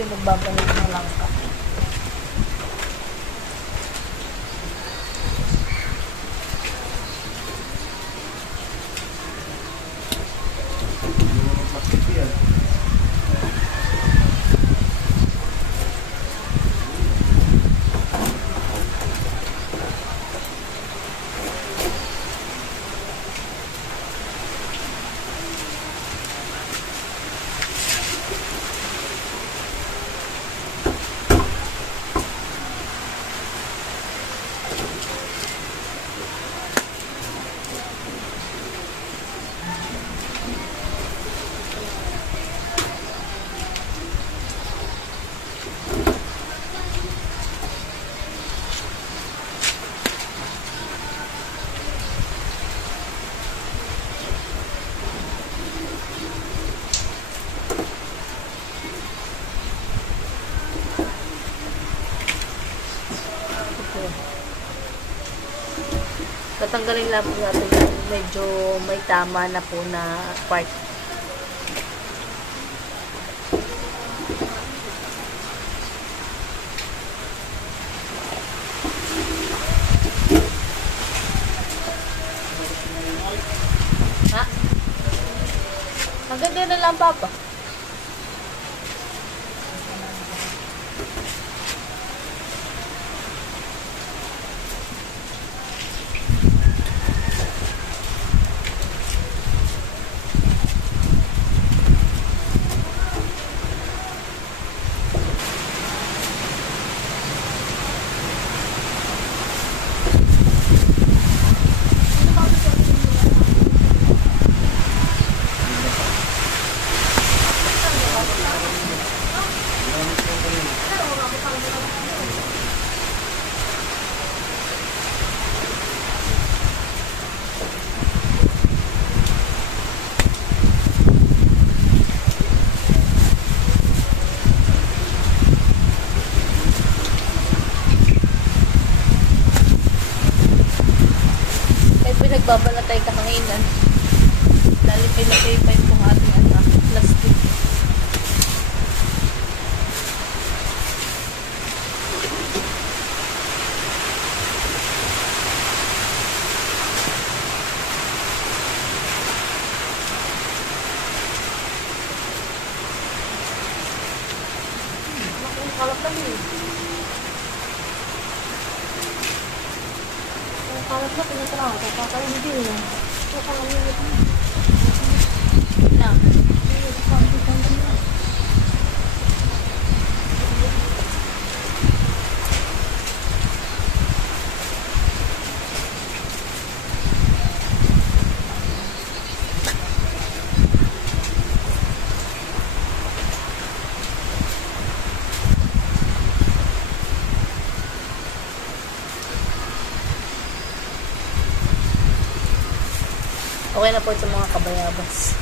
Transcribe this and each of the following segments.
ito yung nagbabalang ng langka. Tatanggalin lang po natin yung medyo may tama na po na part. Ha? Maganda na lang, Papa. Nagbabalatay kakainan. Dahil pinatay pa yung ating anak. Plastic. Ang kalap lang yun. Kalau saya punya terang, kalau ini dia, kalau ini nah, okay na po sa mga kabayabas.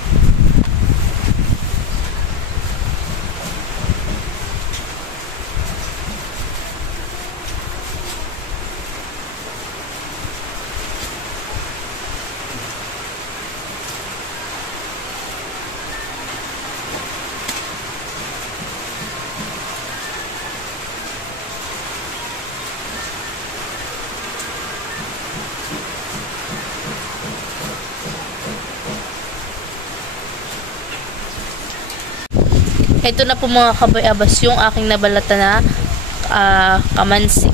Ito na po mga kabayabas yung aking nabalata na kamansi.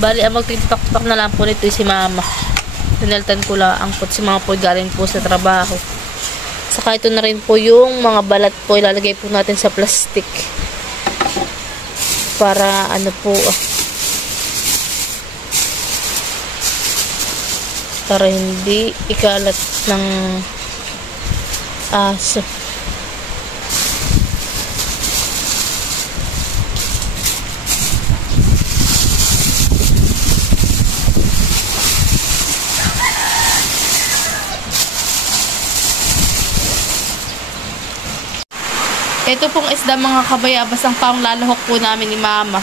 Bali, ang magtipak-pak na lang po nito si mama. Tinaltan ko lang ang pot si mga po galing po sa trabaho. Saka ito na rin po yung mga balat po ilalagay po natin sa plastic. Para ano po para hindi ikalat ng aso. Ito pong isda mga kabayabas ang panglalahok po namin ni mama.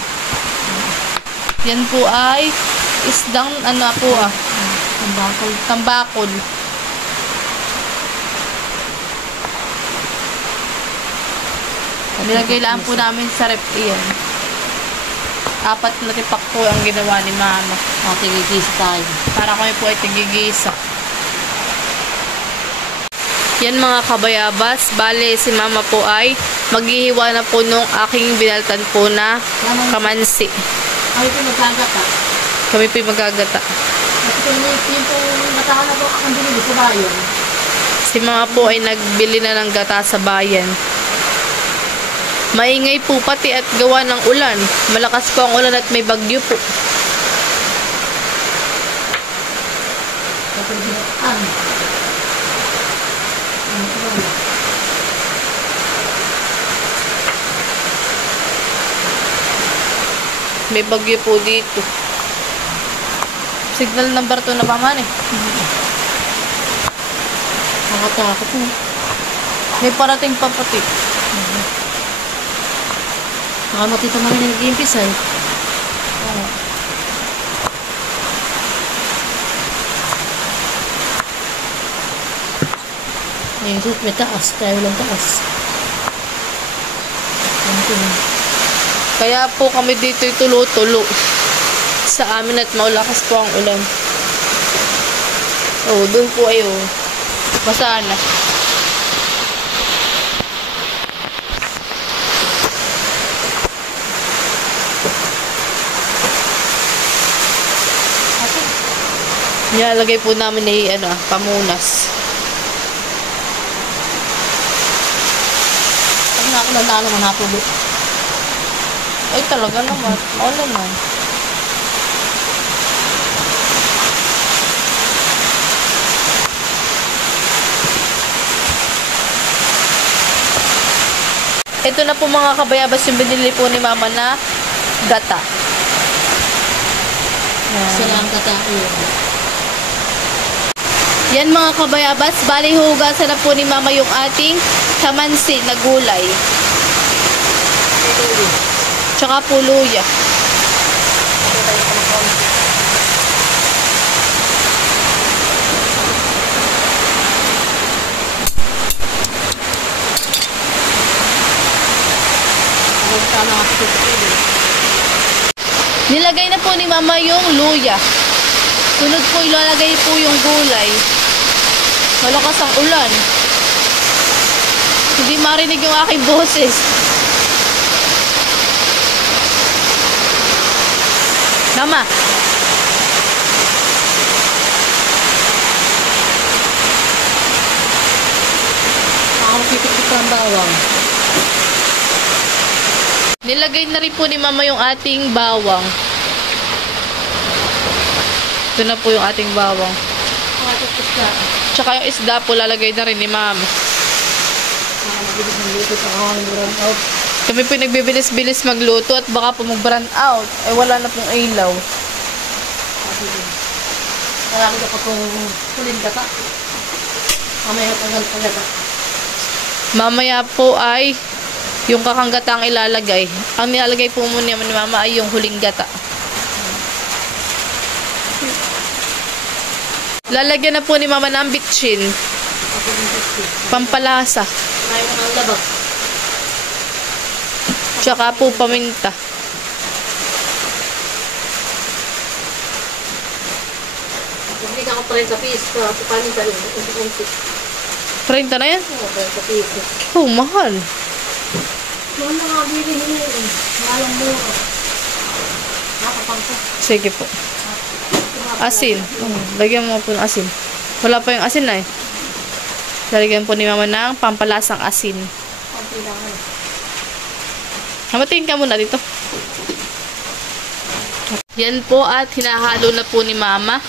Yan po ay isdang ano po tambakol. Nilagay lang po namin sa rep yan. 4 na tipak po ang ginawa ni Mama. Tigigisa tayo. Para kami po ay tigigisa. Yan mga kabayabas. Bale, si Mama po ay maghihiwa na po nung aking binaltan po na kamansi. Ay, ito magagata. Kami po magagata. At ito yung matakan na po ang binili sa bayan. Si Mama po ay nagbili na ng gata sa bayan. Maingay po pati at gawa ng ulan. Malakas po ang ulan at may bagyo po. May bagyo po dito. Signal number 2 na pa man eh. Nakatakot mo. May parating pa pati. Nakamati pa man yung nag-iimpis ay. Oo. Ngayon suot may taas. Tayo lang taas. Kaya po kami dito tulo-tulo sa amin at maulakas po ang ulan. Oh, doon po ayo. Basa na. Nilalagay po namin ay pamunas. Pag nakalala naman napulo. Ay talaga naman. Oo naman. Ito na po mga kabayabas yung binili po ni Mama na gata. Salang katayo. Yan mga kabayabas, bali hugasan na po ni Mama yung ating kamansi na gulay. Tsaka po luya. Nilagay na po ni Mama yung luya. Sunod po ilalagay po yung gulay. Malakas ang ulan. Hindi marinig yung aking boses. Mama. Nakakapipit ang bawang. Nilagay na rin po ni Mama yung ating bawang. Ito na po yung ating bawang. Tsaka yung isda po lalagay na rin ni Mama. Kami po nagbibilis-bilis magluto at baka po mag-brand out. Ay wala na pong ilaw. Marami ka pa kung kulin ka pa. Mamaya tagal-tagal pa. Mamaya po ay yung kakanggatang ilalagay. Ang nilalagay po muna ni Mama ay yung huling gata. Lalagyan na po ni Mama ng bitchin. Pampalasa. Kaya naman labak. Tsaka po paminta. Hindi ka ko 30 piso. Papanin ka rin. 30 na yan? 30 piso. Oh, mahal. Doon na nga bilhin yun. Malang mura. Nakapangko. Sige po. Asin. Lagyan mo po ng asin. Wala pa yung asin na eh. Lalagyan po ni Mama ng pampalasang asin. Konti lang eh. Hamatiin ka muna dito. Yan po at hinahalo na po ni Mama.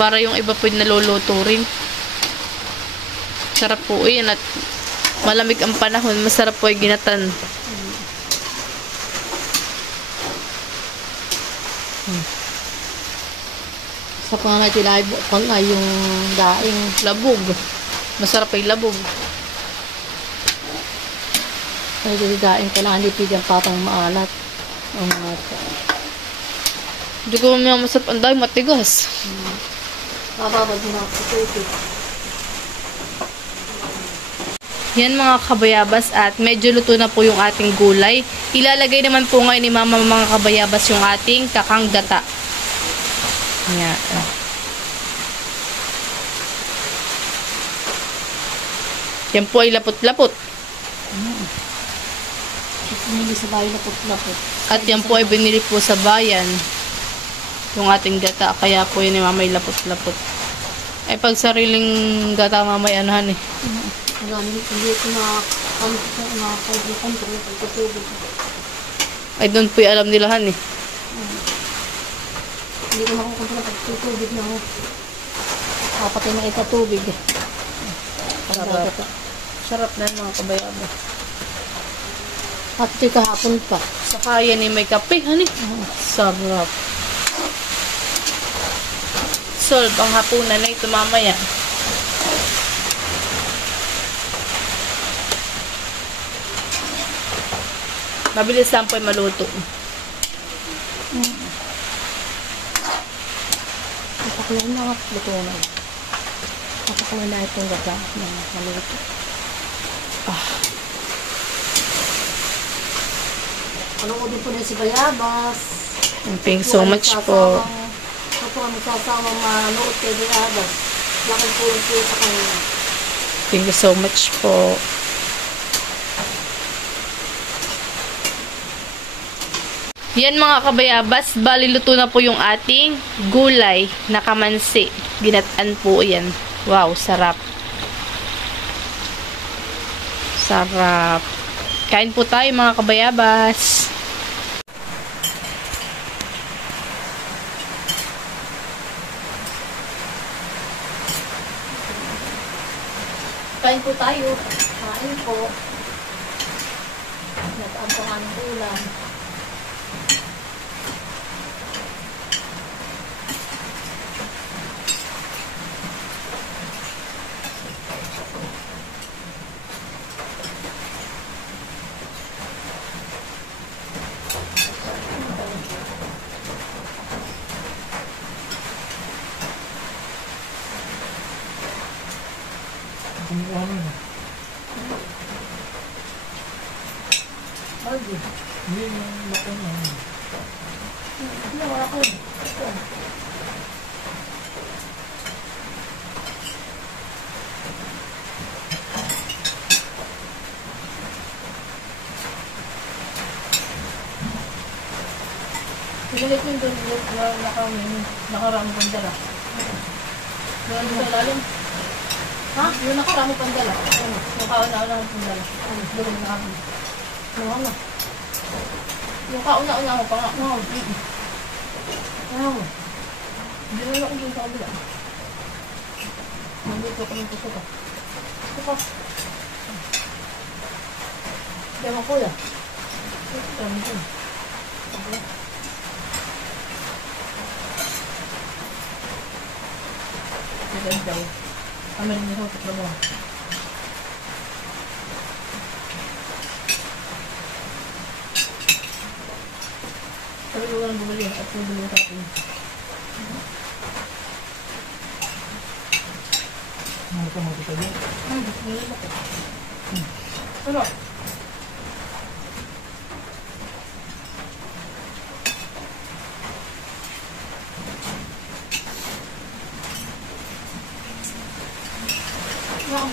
Para yung iba po naluluto rin. Sarap po yan at malamig ang panahon. Masarap po yung ginatan. Sa panganay tilay, pangay yung daing. Labog. Masarap yung labog. Ay, yung daing kailangan lipid ang patang maalat. Ang mata. Hindi ko mamaya masarap. Ang dahil matigas. Bababad mo na ako sa tubig. Yan mga kabayabas at medyo luto na po yung ating gulay. Ilalagay naman po ngayon ni Mama mga kabayabas yung ating kakang gata. Yan. Yan po ay lapot-lapot. Binili sa bahay na lapot-lapot. At yan po ay binili po sa bayan. Yung ating gata. Kaya po yun ni Mama ay lapot-lapot. Ay pag sariling gata Mama ay anuhan eh. Hindi ko nakakaibigan ko ng pagkatubig. Ay doon po yung alam nilahan eh. Hindi ko makukunta ng pagkatubig na ako. Kapatay na itatubig. Sarap. Sarap na mga kabayabas. At ito'y kahapon pa. Saka yan eh, may kape, honey. Sarap. Solve ang hapunan na ito mamaya. Mabilis lang po ay maluto. Napakuloy na at luto na. Napakuloy na itong gata na maluto. Ano ko din po na si Bayabas. Thank you so much po. Ito po kami sasama manood kay Bayabas. Laking tulong po sa kanya. Thank you so much po. Yan mga kabayabas, bali luto na po yung ating gulay na kamansi. Ginataan po yan. Wow, sarap. Sarap. Kain po tayo mga kabayabas. Kain po tayo. Kain po. Nataan po ang ulam. Pinulit mo yung doon nakarami pang dala. Doon sa ilalim. Ha? Yung nakarami pang dala. Ano? Yung kauna-una mo pang dala. Ano? Doon yung nakarami. Ano? Yung kauna-una mo pa nga. Ano? Ano? Hindi na ako doon sa kabila. Nandito ko ng puso ka. Ito pa. Diyan mo kuya. Ito mo dyan. Kabila. Diyan daw. Kami rin yung hotot na mo. Sabi ko lang bumili at bumili sa akin. Ano ka mga dito? Bumili ako. Ano?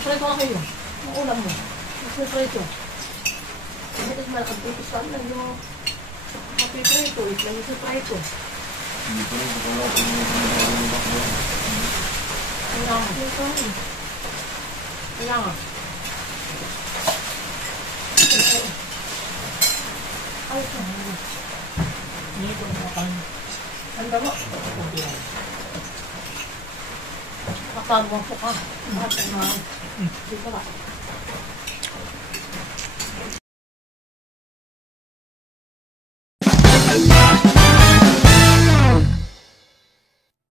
Prito na kayo. Ang ulam mo. Mas prito. Kasi ito malakad dito sa amin. Yung prito. Itlang yung prito. Kaya nga. Ay, ito. Dito na kayo. Ang damo. Nakatabuan po ka. Dito ba?